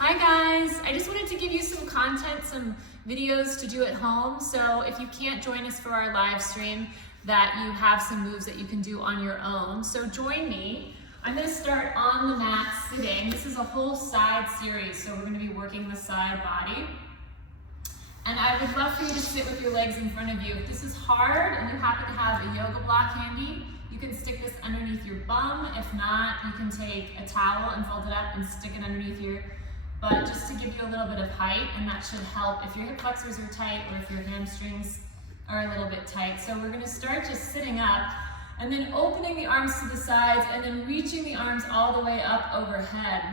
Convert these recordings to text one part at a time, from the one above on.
Hi guys, I just wanted to give you some content, some videos to do at home. So if you can't join us for our live stream, that you have some moves that you can do on your own. So join me. I'm gonna start on the mat sitting. This is a whole side series, so we're gonna be working the side body. And I would love for you to sit with your legs in front of you. If this is hard and you happen to have a yoga block handy, you can stick this underneath your bum. If not, you can take a towel and fold it up and stick it underneath your butt just to give you a little bit of height, and that should help if your hip flexors are tight or if your hamstrings are a little bit tight. So we're gonna start just sitting up and then opening the arms to the sides and then reaching the arms all the way up overhead.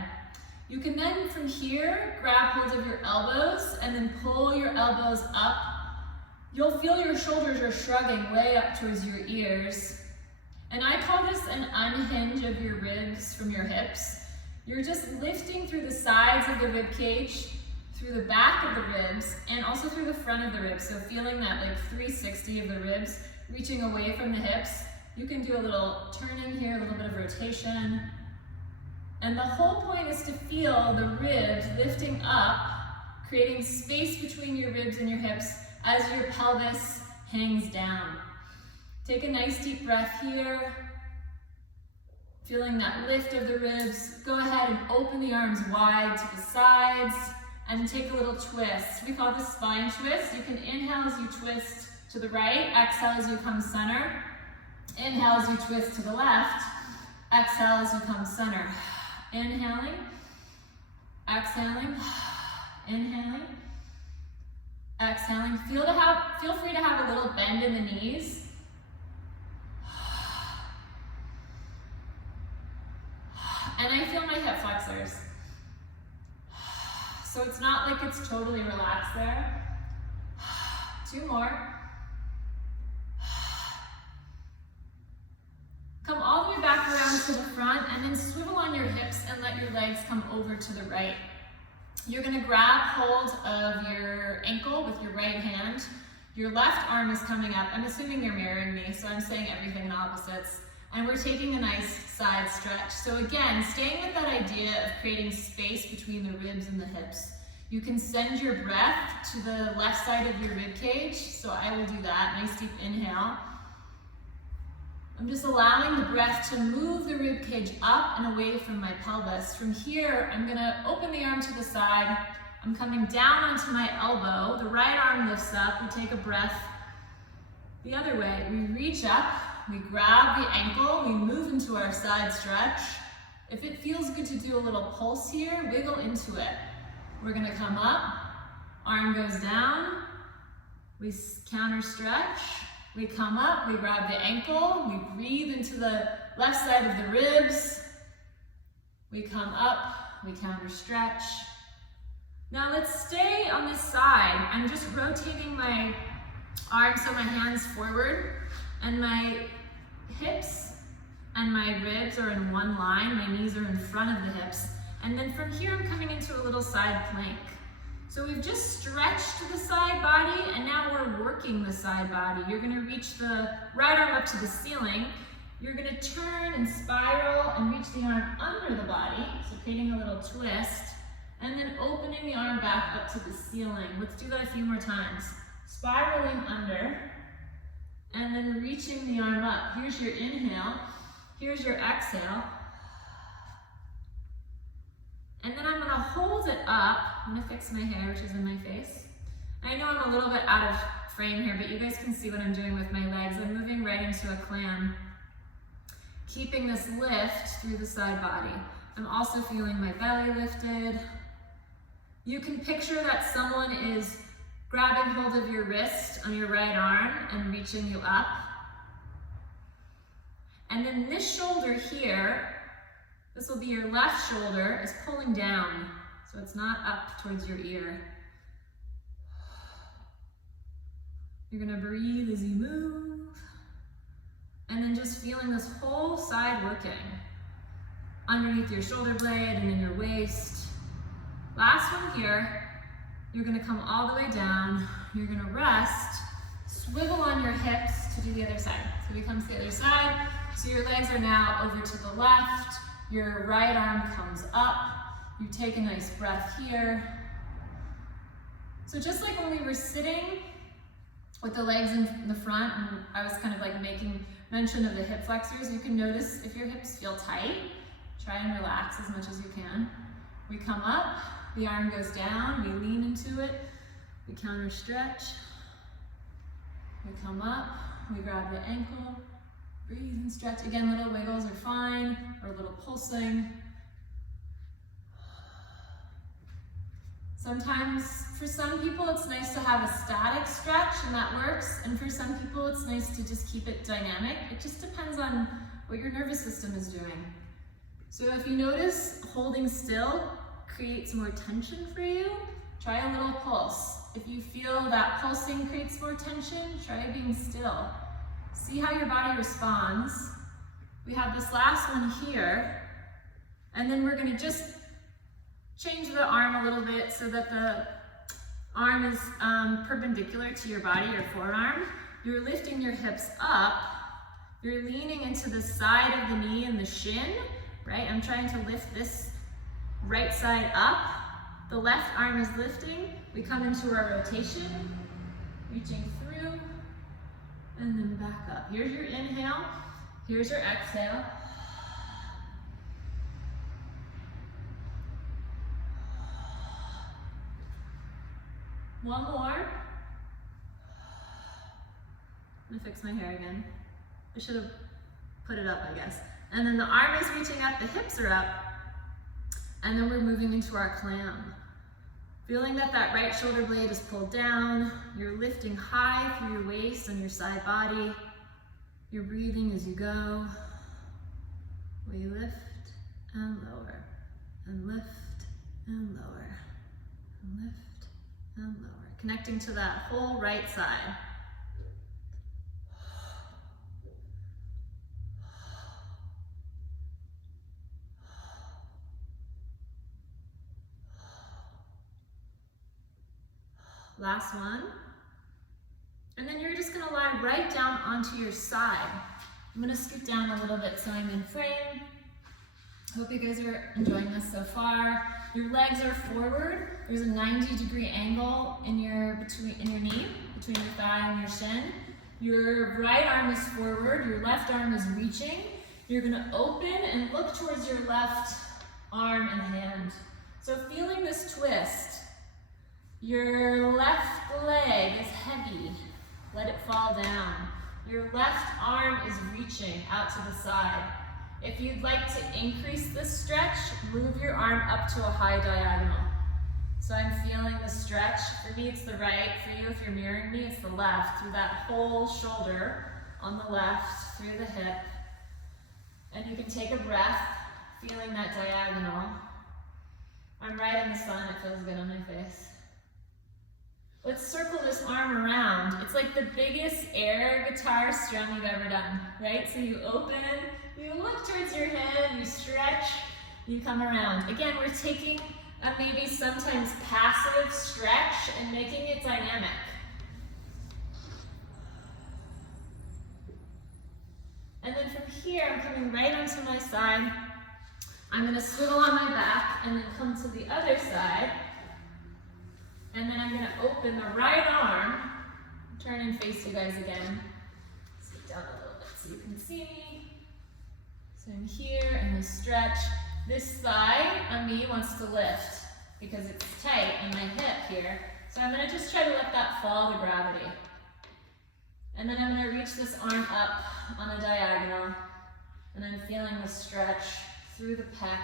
You can then from here grab hold of your elbows and then pull your elbows up. You'll feel your shoulders are shrugging way up towards your ears. And I call this an unhinge of your ribs from your hips. You're just lifting through the sides of the rib cage, through the back of the ribs, and also through the front of the ribs. So feeling that like 360 of the ribs, reaching away from the hips. You can do a little turning here, a little bit of rotation. And the whole point is to feel the ribs lifting up, creating space between your ribs and your hips as your pelvis hangs down. Take a nice deep breath here. Feeling that lift of the ribs. Go ahead and open the arms wide to the sides and take a little twist. We call this spine twist. You can inhale as you twist to the right, exhale as you come center. Inhale as you twist to the left, exhale as you come center. Inhaling, exhaling, inhaling, exhaling. Feel free to have a little bend in the knees. And I feel my hip flexors. So it's not like it's totally relaxed there. 2 more. Come all the way back around to the front and then swivel on your hips and let your legs come over to the right. You're gonna grab hold of your ankle with your right hand. Your left arm is coming up. I'm assuming you're mirroring me, so I'm saying everything in opposites. And we're taking a nice side stretch. So again, staying with that idea of creating space between the ribs and the hips. You can send your breath to the left side of your rib cage. So I will do that, nice deep inhale. I'm just allowing the breath to move the rib cage up and away from my pelvis. From here, I'm gonna open the arm to the side. I'm coming down onto my elbow. The right arm lifts up. We take a breath the other way. We reach up. We grab the ankle, we move into our side stretch. If it feels good to do a little pulse here, wiggle into it. We're gonna come up, arm goes down, we counter stretch, we come up, we grab the ankle, we breathe into the left side of the ribs, we come up, we counter stretch. Now let's stay on this side. I'm just rotating my arms so my hands forward. And my hips and my ribs are in one line, my knees are in front of the hips. And then from here, I'm coming into a little side plank. So we've just stretched the side body, and now we're working the side body. You're gonna reach the right arm up to the ceiling. You're gonna turn and spiral and reach the arm under the body, so creating a little twist, and then opening the arm back up to the ceiling. Let's do that a few more times. Spiraling under, and then reaching the arm up. Here's your inhale, here's your exhale. And then I'm gonna hold it up. I'm gonna fix my hair, which is in my face. I know I'm a little bit out of frame here, but you guys can see what I'm doing with my legs. I'm moving right into a clam, keeping this lift through the side body. I'm also feeling my belly lifted. You can picture that someone is grabbing hold of your wrist on your right arm and reaching you up. And then this shoulder here, this will be your left shoulder, is pulling down, so it's not up towards your ear. You're gonna breathe as you move, and then just feeling this whole side working. Underneath your shoulder blade and in your waist. Last one here. You're gonna come all the way down, you're gonna rest, swivel on your hips to do the other side. So we come to the other side, so your legs are now over to the left, your right arm comes up, You take a nice breath here. So just like when we were sitting with the legs in the front, and I was kind of like making mention of the hip flexors, you can notice if your hips feel tight, try and relax as much as you can. We come up, the arm goes down, we lean into it, we counter stretch. We come up, we grab the ankle, breathe and stretch. Again, little wiggles are fine, or a little pulsing. Sometimes, for some people, it's nice to have a static stretch, and that works. And for some people, it's nice to just keep it dynamic. It just depends on what your nervous system is doing. So if you notice holding still creates more tension for you, try a little pulse. If you feel that pulsing creates more tension, try being still. See how your body responds. We have this last one here, and then we're gonna just change the arm a little bit so that the arm is perpendicular to your body, your forearm. You're lifting your hips up. You're leaning into the side of the knee and the shin, right? I'm trying to lift this right side up. The left arm is lifting. We come into our rotation, reaching through, and then back up. Here's your inhale. Here's your exhale. One more. I'm gonna fix my hair again. I should have put it up, I guess. And then the arm is reaching up, the hips are up, and then we're moving into our clam. Feeling that that right shoulder blade is pulled down, you're lifting high through your waist and your side body. You're breathing as you go. We lift and lower, and lift and lower, and lift and lower. Connecting to that whole right side. Last one. And then you're just gonna lie right down onto your side. I'm gonna scoot down a little bit so I'm in frame. Hope you guys are enjoying this so far. Your legs are forward. There's a 90-degree angle in your knee, between your thigh and your shin. Your right arm is forward, your left arm is reaching. You're gonna open and look towards your left arm and hand. So feeling this twist, your left leg is heavy. Let it fall down. Your left arm is reaching out to the side. If you'd like to increase this stretch, move your arm up to a high diagonal. So I'm feeling the stretch. For me, it's the right. For you, if you're mirroring me, it's the left. Through that whole shoulder on the left, through the hip. And you can take a breath, feeling that diagonal. I'm right in the sun. It feels good on my face. Let's circle this arm around. It's like the biggest air guitar strum you've ever done, right? So you open, you look towards your head, you stretch, you come around. Again, we're taking a maybe sometimes passive stretch and making it dynamic. And then from here, I'm coming right onto my side. I'm gonna swivel on my back and then come to the other side. And then I'm gonna open the right arm, turn and face you guys again. Sit down a little bit so you can see me. So I'm here and I stretch. This thigh on me wants to lift because it's tight in my hip here. So I'm gonna just try to let that fall to gravity. And then I'm gonna reach this arm up on a diagonal. And I'm feeling the stretch through the pec,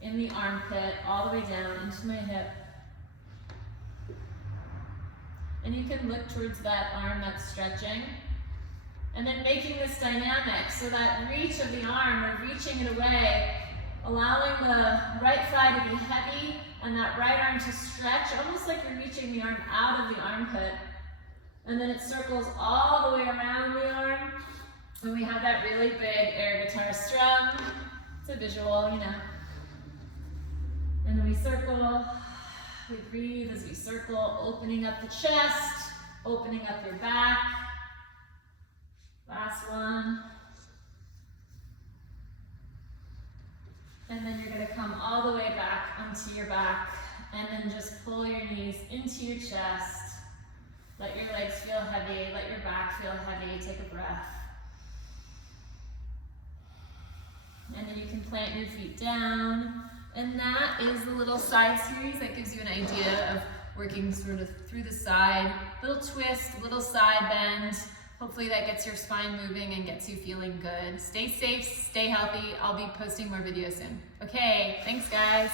in the armpit, all the way down into my hip. And you can look towards that arm that's stretching. And then making this dynamic, so that reach of the arm, or reaching it away, allowing the right thigh to be heavy and that right arm to stretch, almost like you're reaching the arm out of the armpit. And then it circles all the way around the arm. And we have that really big air guitar strum. It's a visual, you know. And then we circle. We breathe as we circle, opening up the chest, opening up your back. Last one. And then you're gonna come all the way back onto your back and then just pull your knees into your chest. Let your legs feel heavy, let your back feel heavy. Take a breath. And then you can plant your feet down. And that is the little side series that gives you an idea of working sort of through the side. Little twist, little side bend. Hopefully that gets your spine moving and gets you feeling good. Stay safe, stay healthy. I'll be posting more videos soon. Okay, thanks guys.